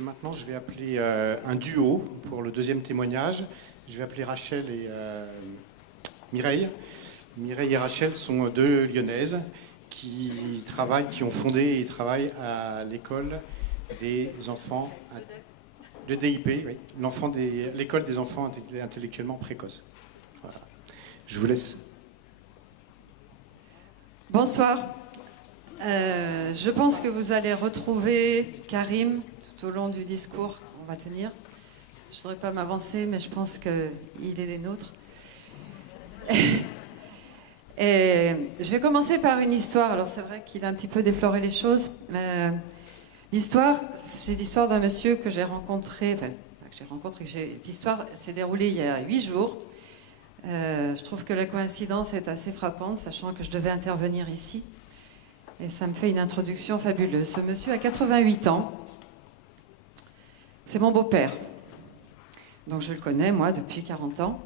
Maintenant, je vais appeler un duo pour le deuxième témoignage. Je vais appeler Rachel et Mireille. Mireille et Rachel sont deux Lyonnaises qui ont fondé et travaillent à l'école des enfants de DIP, oui, l'école des enfants intellectuellement précoces. Voilà. Je vous laisse. Bonsoir. Je pense que vous allez retrouver Karim tout au long du discours qu'on va tenir. Je ne voudrais pas m'avancer, mais je pense qu'il est des nôtres. Et je vais commencer par une histoire. Alors c'est vrai qu'il a un petit peu défloré les choses. L'histoire, c'est l'histoire d'un monsieur que j'ai rencontré. L'histoire s'est déroulée il y a 8 jours. Je trouve que la coïncidence est assez frappante, sachant que je devais intervenir ici. Et ça me fait une introduction fabuleuse. Ce monsieur a 88 ans. C'est mon beau-père. Donc je le connais, moi, depuis 40 ans.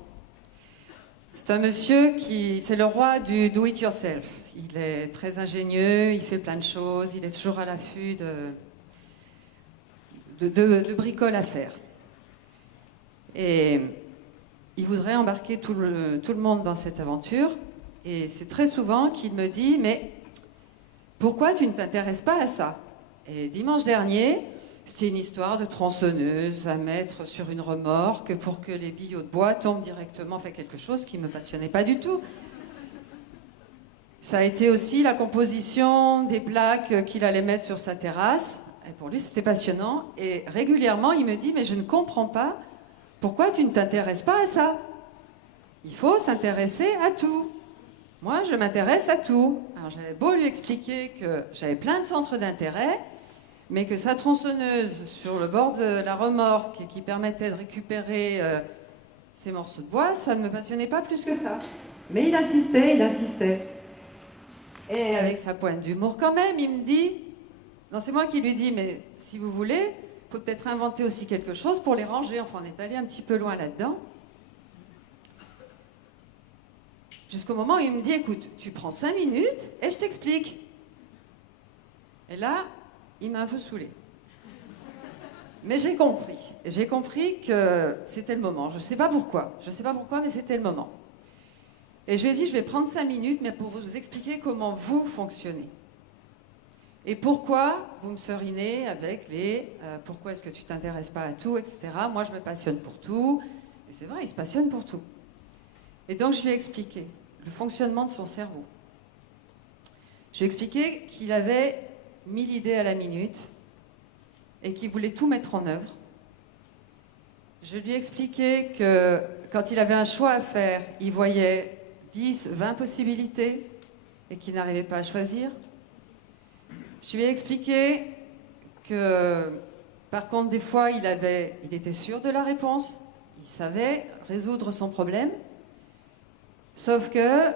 C'est un monsieur c'est le roi du do-it-yourself. Il est très ingénieux, il fait plein de choses, il est toujours à l'affût de bricoles à faire. Et il voudrait embarquer tout le monde dans cette aventure. Et c'est très souvent qu'il me dit, mais pourquoi tu ne t'intéresses pas à ça? Et dimanche dernier, c'était une histoire de tronçonneuse à mettre sur une remorque pour que les billots de bois tombent directement, enfin quelque chose qui ne me passionnait pas du tout. Ça a été aussi la composition des plaques qu'il allait mettre sur sa terrasse. Et pour lui, c'était passionnant. Et régulièrement, il me dit, mais je ne comprends pas, pourquoi tu ne t'intéresses pas à ça? Il faut s'intéresser à tout. Moi, je m'intéresse à tout. Alors, j'avais beau lui expliquer que j'avais plein de centres d'intérêt, mais que sa tronçonneuse sur le bord de la remorque et qui permettait de récupérer ces morceaux de bois, ça ne me passionnait pas plus que ça. Mais il insistait, il insistait. Et avec sa pointe d'humour quand même, il me dit... Non, c'est moi qui lui dis, mais si vous voulez, il faut peut-être inventer aussi quelque chose pour les ranger. Enfin, on est allé un petit peu loin là-dedans. Jusqu'au moment où il me dit, écoute, tu prends 5 minutes et je t'explique. Et là, il m'a un peu saoulée. Mais j'ai compris. J'ai compris que c'était le moment. Je ne sais pas pourquoi. Je ne sais pas pourquoi, mais c'était le moment. Et je lui ai dit, je vais prendre 5 minutes, mais pour vous expliquer comment vous fonctionnez. Et pourquoi vous me serinez avec pourquoi est-ce que tu ne t'intéresses pas à tout, etc. Moi, je me passionne pour tout. Et c'est vrai, il se passionne pour tout. Et donc, je lui ai expliqué le fonctionnement de son cerveau. Je lui ai expliqué qu'il avait 1000 idées à la minute et qu'il voulait tout mettre en œuvre. Je lui ai expliqué que quand il avait un choix à faire, il voyait 10, 20 possibilités et qu'il n'arrivait pas à choisir. Je lui ai expliqué que, par contre, des fois, il était sûr de la réponse, il savait résoudre son problème, sauf que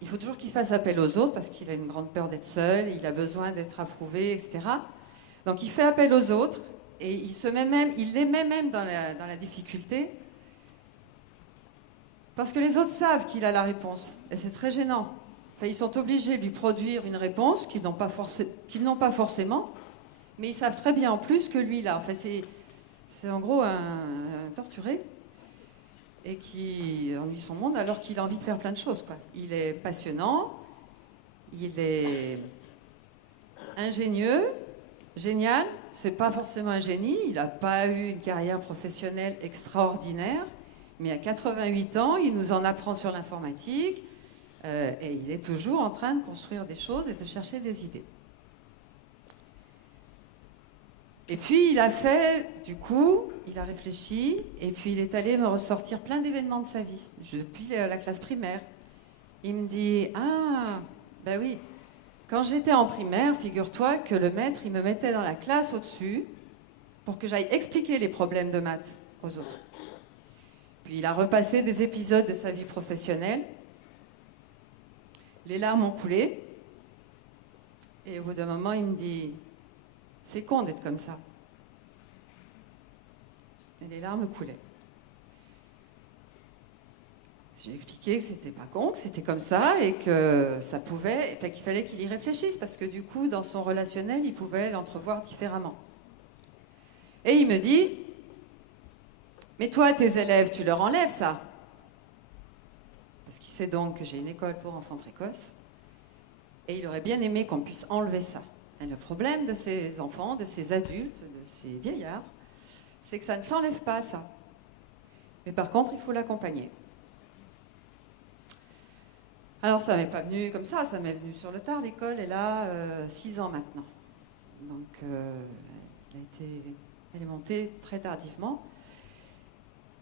il faut toujours qu'il fasse appel aux autres parce qu'il a une grande peur d'être seul, il a besoin d'être approuvé, etc. Donc il fait appel aux autres et il les met même dans la difficulté parce que les autres savent qu'il a la réponse et c'est très gênant. Enfin, ils sont obligés de lui produire une réponse qu'ils n'ont pas forcément, mais ils savent très bien en plus que lui là. Enfin, c'est en gros un torturé et qui ennuie son monde alors qu'il a envie de faire plein de choses, quoi. Il est passionnant, il est ingénieux, génial. C'est pas forcément un génie, il n'a pas eu une carrière professionnelle extraordinaire, mais à 88 ans, il nous en apprend sur l'informatique. Et il est toujours en train de construire des choses et de chercher des idées. Et puis il a réfléchi, et puis il est allé me ressortir plein d'événements de sa vie, depuis la classe primaire. Il me dit, ah, ben oui, quand j'étais en primaire, figure-toi que le maître, il me mettait dans la classe au-dessus pour que j'aille expliquer les problèmes de maths aux autres. Puis il a repassé des épisodes de sa vie professionnelle. Les larmes ont coulé. Et au bout d'un moment, il me dit, c'est con d'être comme ça. Et les larmes coulaient. J'ai expliqué que c'était pas con, que c'était comme ça et que ça pouvait, enfin, qu'il fallait qu'il y réfléchisse parce que du coup, dans son relationnel, il pouvait l'entrevoir différemment. Et il me dit, mais toi, tes élèves, tu leur enlèves ça? Parce qu'il sait donc que j'ai une école pour enfants précoces et il aurait bien aimé qu'on puisse enlever ça. Et le problème de ces enfants, de ces adultes, de ces vieillards, c'est que ça ne s'enlève pas, ça. Mais par contre, il faut l'accompagner. Alors, ça m'est pas venu comme ça m'est venu sur le tard. L'école, elle a 6 ans maintenant. Donc, elle est montée très tardivement.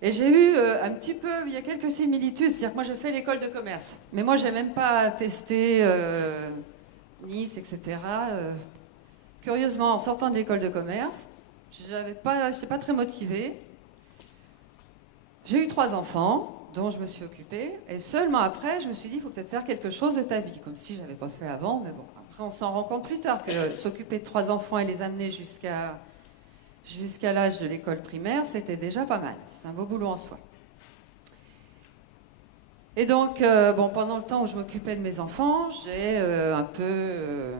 Et j'ai eu un petit peu, il y a quelques similitudes. C'est-à-dire que moi, j'ai fait l'école de commerce. Mais moi, je n'ai même pas testé Nice, etc. Curieusement, en sortant de l'école de commerce, je n'étais pas très motivée. J'ai eu 3 enfants dont je me suis occupée, et seulement après, je me suis dit, il faut peut-être faire quelque chose de ta vie, comme si je n'avais pas fait avant, mais bon, après on s'en rend compte plus tard que s'occuper de 3 enfants et les amener jusqu'à l'âge de l'école primaire, c'était déjà pas mal, c'est un beau boulot en soi. Et donc, pendant le temps où je m'occupais de mes enfants, j'ai un peu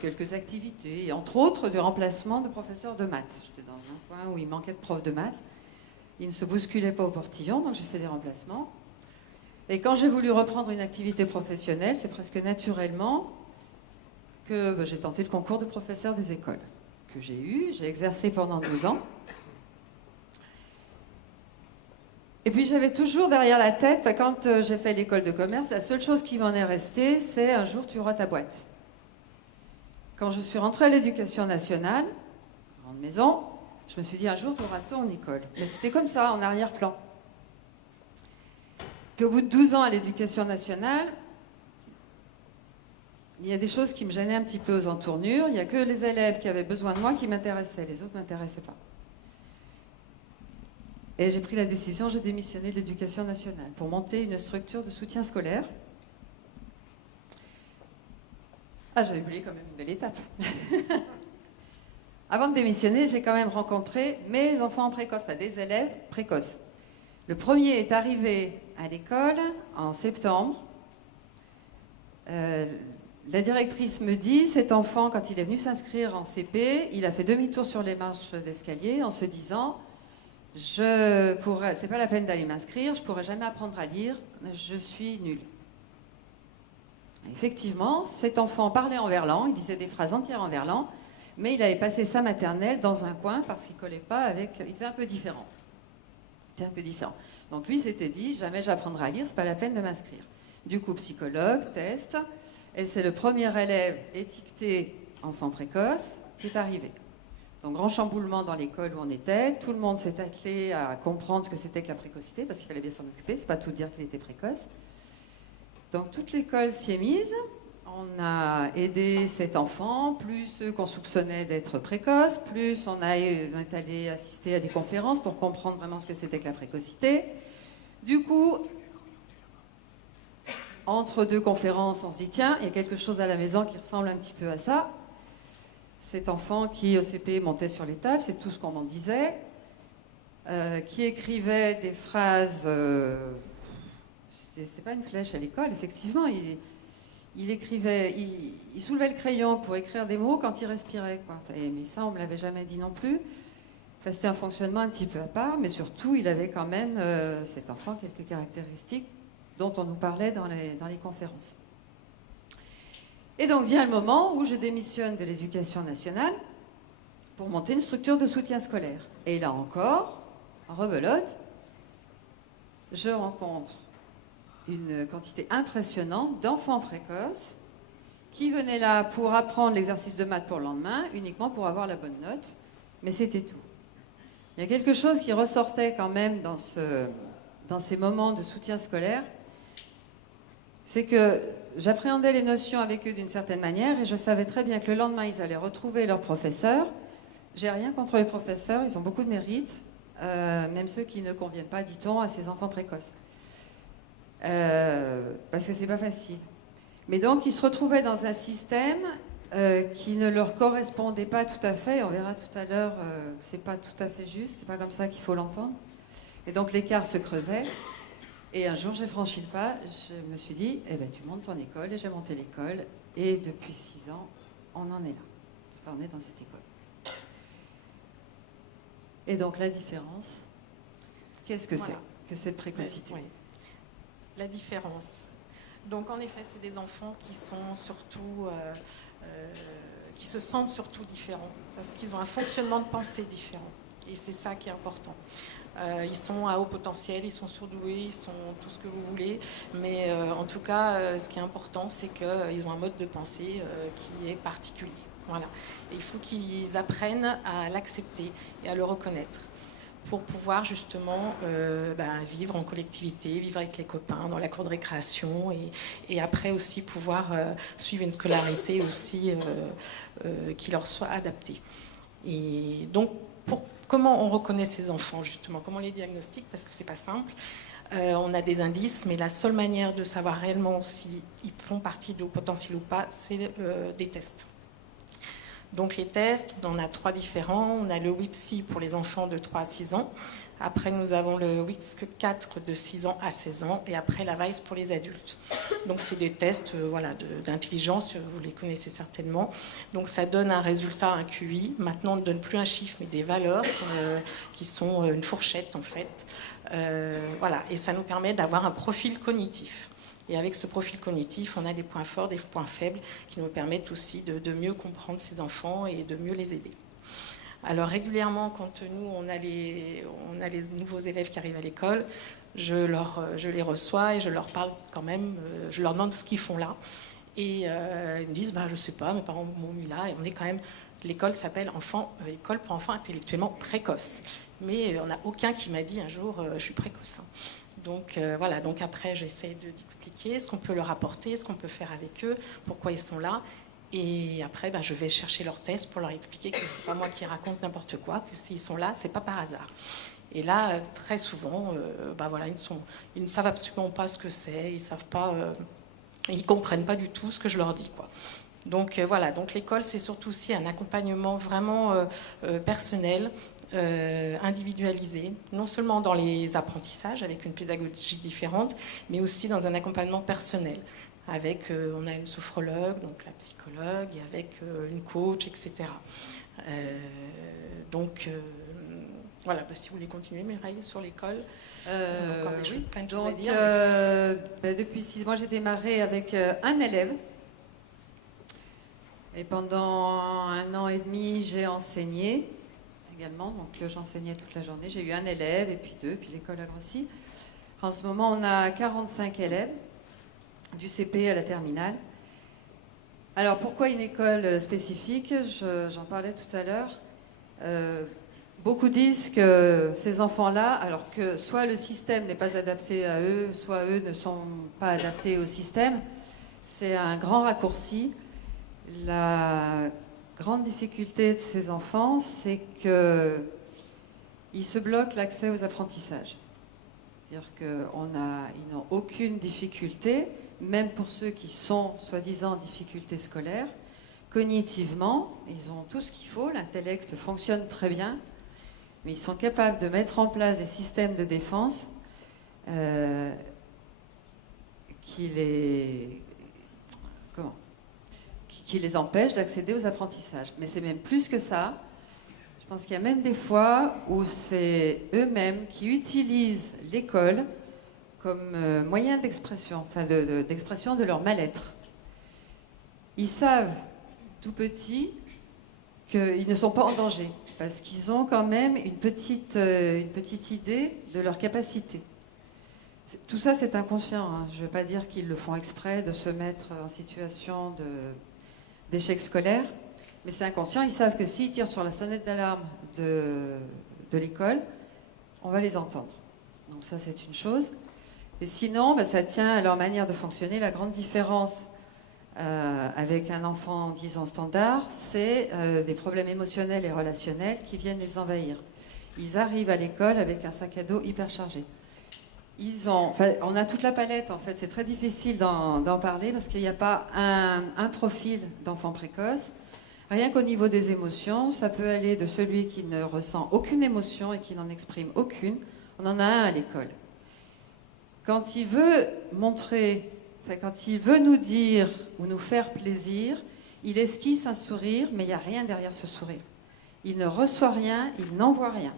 quelques activités, et entre autres du remplacement de professeur de maths. J'étais dans un coin où il manquait de profs de maths. Il ne se bousculait pas au portillon, donc j'ai fait des remplacements. Et quand j'ai voulu reprendre une activité professionnelle, c'est presque naturellement que j'ai tenté le concours de professeur des écoles, que j'ai eu. J'ai exercé pendant 12 ans. Et puis j'avais toujours derrière la tête, quand j'ai fait l'école de commerce, la seule chose qui m'en est restée, c'est un jour tu auras ta boîte. Quand je suis rentrée à l'éducation nationale, grande maison, je me suis dit, un jour, tu auras ton école. Mais c'était comme ça, en arrière-plan. Puis au bout de 12 ans à l'éducation nationale, il y a des choses qui me gênaient un petit peu aux entournures. Il n'y a que les élèves qui avaient besoin de moi qui m'intéressaient. Les autres ne m'intéressaient pas. Et j'ai pris la décision, j'ai démissionné de l'éducation nationale pour monter une structure de soutien scolaire. Ah, j'avais oublié quand même une belle étape. Avant de démissionner, j'ai quand même rencontré mes enfants précoces, enfin des élèves précoces. Le premier est arrivé à l'école en septembre. La directrice me dit, cet enfant, quand il est venu s'inscrire en CP, il a fait demi-tour sur les marches d'escalier en se disant, c'est pas la peine d'aller m'inscrire, je pourrai jamais apprendre à lire, je suis nulle. Effectivement, cet enfant parlait en verlan, il disait des phrases entières en verlan, mais il avait passé sa maternelle dans un coin parce qu'il ne collait pas avec... Il était un peu différent. Donc lui s'était dit, jamais j'apprendrai à lire, c'est pas la peine de m'inscrire. Du coup, psychologue, test, et c'est le premier élève étiqueté enfant précoce qui est arrivé. Donc grand chamboulement dans l'école où on était, tout le monde s'est attelé à comprendre ce que c'était que la précocité, parce qu'il fallait bien s'en occuper, c'est pas tout dire qu'il était précoce. Donc toute l'école s'y est mise. On a aidé cet enfant, plus ceux qu'on soupçonnait d'être précoces, plus on est allé assister à des conférences pour comprendre vraiment ce que c'était que la précocité. Du coup, entre 2 conférences, on se dit, tiens, il y a quelque chose à la maison qui ressemble un petit peu à ça. Cet enfant qui, au CP, montait sur les tables, c'est tout ce qu'on m'en disait, qui écrivait des phrases... c'est pas une flèche à l'école, effectivement, il écrivait, il soulevait le crayon pour écrire des mots quand il respirait, quoi. Mais ça, on me l'avait jamais dit non plus. Enfin, c'était un fonctionnement un petit peu à part, mais surtout, il avait quand même, cet enfant, quelques caractéristiques dont on nous parlait dans les conférences. Et donc vient le moment où je démissionne de l'éducation nationale pour monter une structure de soutien scolaire. Et là encore, en rebelote, je rencontre une quantité impressionnante d'enfants précoces qui venaient là pour apprendre l'exercice de maths pour le lendemain, uniquement pour avoir la bonne note, mais c'était tout. Il y a quelque chose qui ressortait quand même dans ces moments de soutien scolaire, c'est que j'appréhendais les notions avec eux d'une certaine manière et je savais très bien que le lendemain, ils allaient retrouver leur professeur. J'ai rien contre les professeurs, ils ont beaucoup de mérite, même ceux qui ne conviennent pas, dit-on, à ces enfants précoces. Parce que c'est pas facile. Mais donc, ils se retrouvaient dans un système qui ne leur correspondait pas tout à fait. On verra tout à l'heure que c'est pas tout à fait juste, c'est pas comme ça qu'il faut l'entendre. Et donc, l'écart se creusait. Et un jour, j'ai franchi le pas, je me suis dit, eh ben, tu montes ton école, et j'ai monté l'école, et depuis 6 ans, on en est là. Enfin, on est dans cette école. Et donc, la différence, qu'est-ce que Voilà. c'est que cette précocité? Oui. La différence. Donc, en effet, c'est des enfants qui sont surtout, qui se sentent surtout différents, parce qu'ils ont un fonctionnement de pensée différent. Et c'est ça qui est important. Ils sont à haut potentiel, ils sont surdoués, ils sont tout ce que vous voulez. Mais en tout cas, ce qui est important, c'est qu'ils ont un mode de pensée qui est particulier. Voilà. Et il faut qu'ils apprennent à l'accepter et à le reconnaître pour pouvoir justement vivre en collectivité, vivre avec les copains dans la cour de récréation et après aussi pouvoir suivre une scolarité aussi qui leur soit adaptée. Et donc, comment on reconnaît ces enfants, justement? Comment on les diagnostique? Parce que c'est pas simple. On a des indices, mais la seule manière de savoir réellement s'ils font partie de haut potentiel ou pas, c'est des tests. Donc les tests, on en a 3 différents. On a le WIPSI pour les enfants de 3 à 6 ans. Après, nous avons le WISC-4 de 6 ans à 16 ans. Et après, la VICE pour les adultes. Donc c'est des tests d'intelligence, vous les connaissez certainement. Donc ça donne un résultat, un QI. Maintenant, on ne donne plus un chiffre, mais des valeurs qui sont une fourchette en fait. Voilà. Et ça nous permet d'avoir un profil cognitif. Et avec ce profil cognitif, on a des points forts, des points faibles qui nous permettent aussi de mieux comprendre ces enfants et de mieux les aider. Alors régulièrement, quand nous, on a les nouveaux élèves qui arrivent à l'école, je les reçois et je leur parle quand même, je leur demande ce qu'ils font là. Et ils me disent, je ne sais pas, mes parents m'ont mis là. Et on est quand même, l'école s'appelle école pour enfants intellectuellement précoces. Mais il n'y en a aucun qui m'a dit un jour, je suis précoce. Donc voilà, donc après j'essaie d'expliquer ce qu'on peut leur apporter, ce qu'on peut faire avec eux, pourquoi ils sont là. Et après je vais chercher leurs tests pour leur expliquer que c'est pas moi qui raconte n'importe quoi, que s'ils sont là, c'est pas par hasard. Et là, très souvent, ils ne savent absolument pas ce que c'est, ils comprennent pas du tout ce que je leur dis, quoi. Donc voilà, donc l'école c'est surtout aussi un accompagnement vraiment personnel. Individualisé, non seulement dans les apprentissages avec une pédagogie différente, mais aussi dans un accompagnement personnel. On a une sophrologue, donc la psychologue, et avec une coach, etc. Voilà, si vous voulez continuer, Mireille, sur l'école, oui. plein de choses à Donc, dire. depuis 6 mois, j'ai démarré avec un élève. Et pendant 1 an et demi, j'ai enseigné également. Donc, j'enseignais toute la journée. J'ai eu un élève, et puis 2, puis l'école a grossi. En ce moment, on a 45 élèves, du CP à la terminale. Alors, pourquoi une école spécifique? J'en parlais tout à l'heure. Beaucoup disent que ces enfants-là, alors que soit le système n'est pas adapté à eux, soit eux ne sont pas adaptés au système, c'est un grand raccourci. La grande difficulté de ces enfants, c'est qu'ils se bloquent l'accès aux apprentissages. C'est-à-dire qu'ils n'ont aucune difficulté, même pour ceux qui sont soi-disant en difficulté scolaire. Cognitivement, ils ont tout ce qu'il faut, l'intellect fonctionne très bien, mais ils sont capables de mettre en place des systèmes de défense qui les empêchent d'accéder aux apprentissages. Mais c'est même plus que ça. Je pense qu'il y a même des fois où c'est eux-mêmes qui utilisent l'école comme moyen d'expression, d'expression de leur mal-être. Ils savent, tout petits, qu'ils ne sont pas en danger, parce qu'ils ont quand même une petite idée de leur capacité. Tout ça, c'est inconscient. Hein. Je ne veux pas dire qu'ils le font exprès de se mettre en situation d'échec scolaire, mais c'est inconscient. Ils savent que s'ils tirent sur la sonnette d'alarme de l'école, on va les entendre. Donc ça, c'est une chose. Et sinon, ça tient à leur manière de fonctionner. La grande différence avec un enfant, disons, standard, c'est des problèmes émotionnels et relationnels qui viennent les envahir. Ils arrivent à l'école avec un sac à dos hyper chargé. On a toute la palette, en fait. C'est très difficile d'en parler parce qu'il n'y a pas un profil d'enfant précoce. Rien qu'au niveau des émotions, ça peut aller de celui qui ne ressent aucune émotion et qui n'en exprime aucune. On en a un à l'école. quand il veut montrer, quand il veut nous dire ou nous faire plaisir, il esquisse un sourire, mais il n'y a rien derrière ce sourire. Il ne reçoit rien, il n'envoie rien.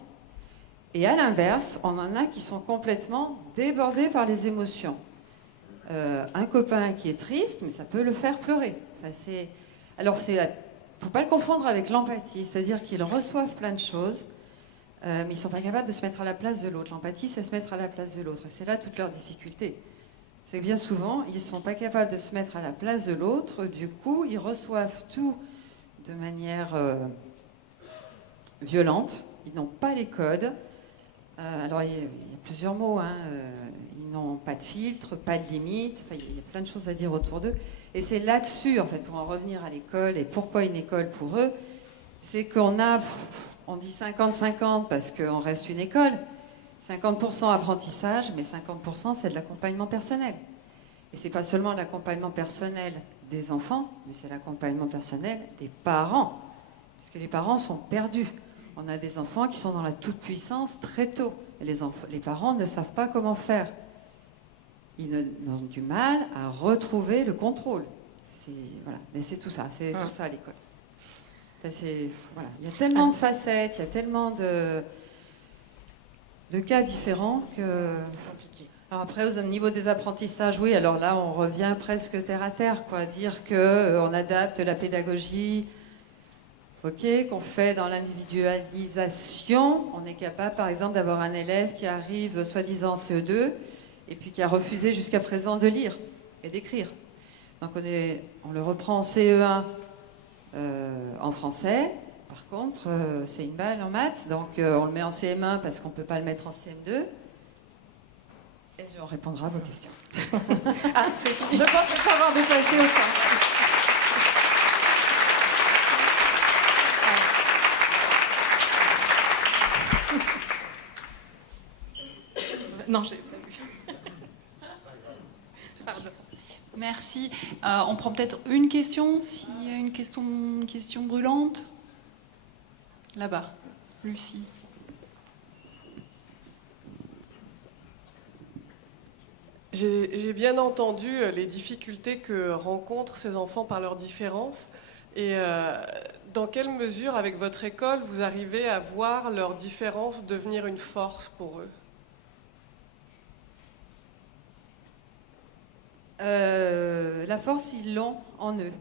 Et à l'inverse, on en a qui sont complètement débordés par les émotions. Un copain qui est triste, mais ça peut le faire pleurer. Alors, il ne faut pas le confondre avec l'empathie, c'est-à-dire qu'ils reçoivent plein de choses, mais ils ne sont pas capables de se mettre à la place de l'autre. L'empathie, c'est se mettre à la place de l'autre. Et c'est là toute leur difficulté. C'est que bien souvent, ils ne sont pas capables de se mettre à la place de l'autre. Du coup, ils reçoivent tout de manière violente. Ils n'ont pas les codes. Alors, il y a plusieurs mots. Ils n'ont pas de filtre, pas de limite. Enfin, il y a plein de choses à dire autour d'eux. Et c'est là-dessus, en fait, pour en revenir à l'école et pourquoi une école pour eux, c'est qu'on a, on dit 50-50 parce qu'on reste une école. 50% apprentissage, mais 50% c'est de l'accompagnement personnel. Et c'est pas seulement l'accompagnement personnel des enfants, mais c'est l'accompagnement personnel des parents. Parce que les parents sont perdus. On a des enfants qui sont dans la toute-puissance très tôt. Et les parents ne savent pas comment faire. Ils ont du mal à retrouver le contrôle. Voilà. Et c'est tout ça, tout ça à l'école. Voilà. Il y a tellement de facettes, il y a tellement de cas différents que... Alors après, au niveau des apprentissages, oui, alors là, on revient presque terre à terre, quoi. Dire qu'on adapte la pédagogie, ok, qu'on fait dans l'individualisation. On est capable, par exemple, d'avoir un élève qui arrive soi-disant en CE2 et puis qui a refusé jusqu'à présent de lire et d'écrire. Donc on le reprend en CE1 en français. Par contre, c'est une balle en maths, donc on le met en CM1 parce qu'on ne peut pas le mettre en CM2. Et on répondra à vos questions. Ah, c'est fini. Je pense ne pas avoir dépassé autant. Non, j'ai pas vu. Pardon. Merci. On prend peut-être une question, s'il y a une question brûlante. Là-bas, Lucie. J'ai bien entendu les difficultés que rencontrent ces enfants par leurs différences. Et dans quelle mesure, avec votre école, vous arrivez à voir leurs différences devenir une force pour eux ? La force, ils l'ont en eux.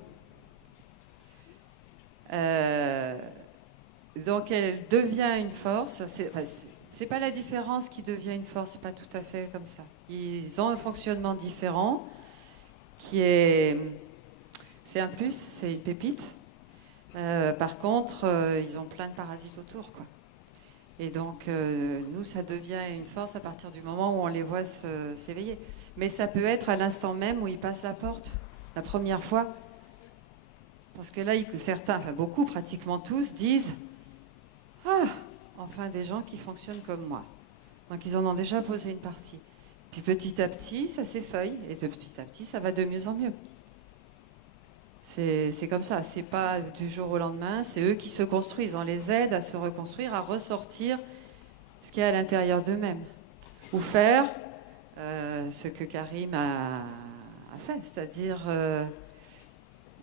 Donc elle devient une force. C'est pas la différence qui devient une force, c'est pas tout à fait comme ça. Ils ont un fonctionnement différent c'est un plus, c'est une pépite. Par contre, ils ont plein de parasites autour, quoi. Et donc, nous, ça devient une force à partir du moment où on les voit s'éveiller. Mais ça peut être à l'instant même où ils passent la porte, la première fois. Parce que là, certains, enfin beaucoup, pratiquement tous, disent « Ah, enfin des gens qui fonctionnent comme moi ». Donc ils en ont déjà posé une partie. Puis petit à petit, ça s'effeuille. Et de petit à petit, ça va de mieux en mieux. C'est comme ça, c'est pas du jour au lendemain, c'est eux qui se construisent. On les aide à se reconstruire, à ressortir ce qu'il y a à l'intérieur d'eux-mêmes. Ou faire ce que Karim a fait, c'est-à-dire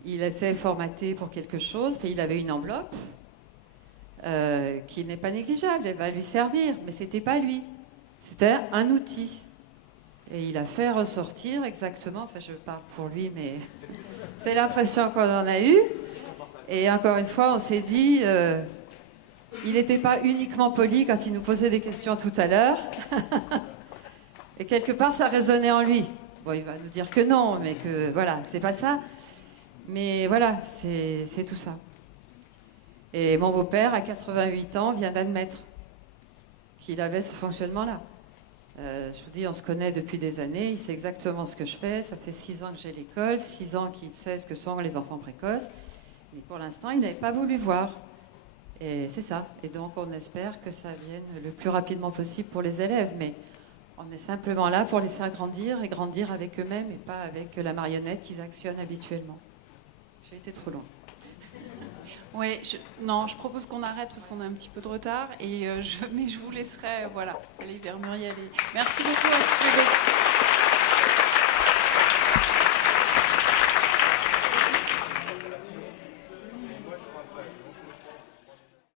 il était formaté pour quelque chose, puis il avait une enveloppe qui n'est pas négligeable, elle va lui servir, mais c'était pas lui, c'était un outil. Et il a fait ressortir exactement, enfin je parle pour lui, mais c'est l'impression qu'on en a eue. Et encore une fois, on s'est dit, il n'était pas uniquement poli quand il nous posait des questions tout à l'heure. Et quelque part, ça résonnait en lui. Bon, il va nous dire que non, mais que voilà, c'est pas ça. Mais voilà, c'est tout ça. Et mon beau-père, à 88 ans, vient d'admettre qu'il avait ce fonctionnement-là. Je vous dis, on se connaît depuis des années, il sait exactement ce que je fais. Ça fait 6 ans que j'ai l'école, 6 ans qu'il sait ce que sont les enfants précoces. Mais pour l'instant, il n'avait pas voulu voir. Et c'est ça. Et donc, on espère que ça vienne le plus rapidement possible pour les élèves. Mais on est simplement là pour les faire grandir et grandir avec eux-mêmes et pas avec la marionnette qu'ils actionnent habituellement. J'ai été trop loin. Oui, je propose qu'on arrête parce qu'on a un petit peu de retard. Mais je vous laisserai aller vers Muriel. Merci beaucoup à tous les deux.